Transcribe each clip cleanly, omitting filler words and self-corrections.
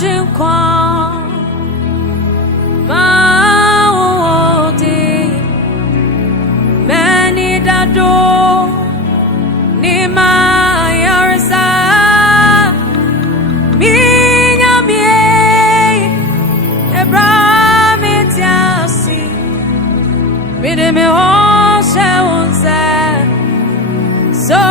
jinkwa maudi many dado ni mayarsa minyamie ebramitiasi mideme hoshe unse so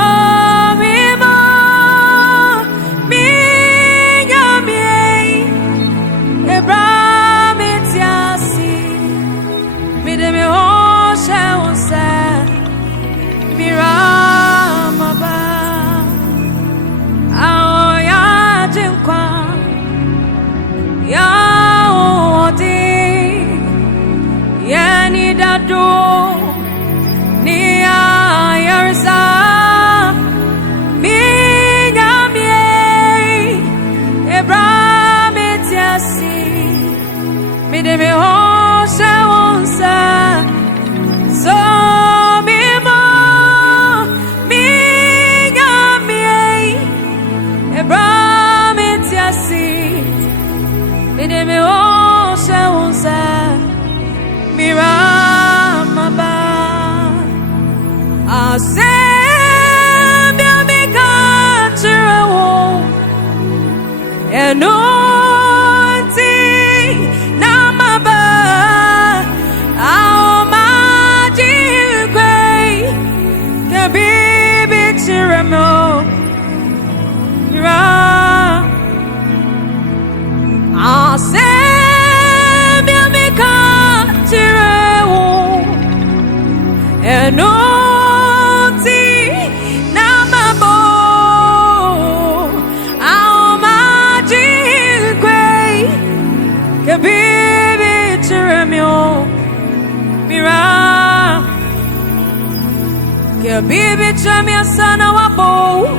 Bibi chamia sana wabo,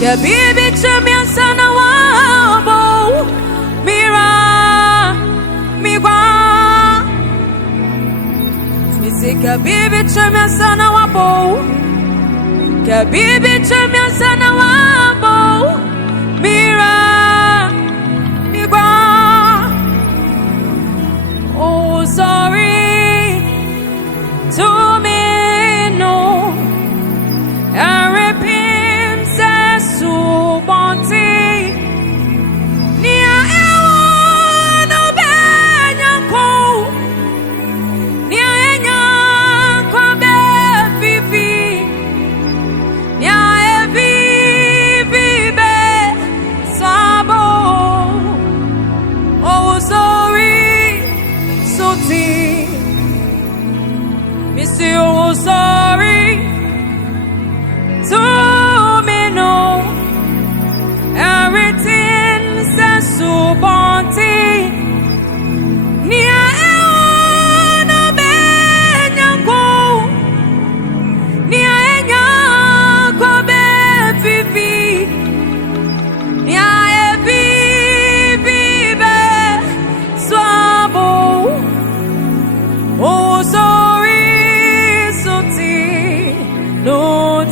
ya bibi chamia sana wabo, mira migwa, misika bibi chamia sana wabo, ya bibi chamia sana wabo, mira migwa. Oh sorry to me. Sorry to me, no. Everything says so bonty. Nia no benyango. Nia enyango be vivi. Nia vivi be swabo. Oh sorry. No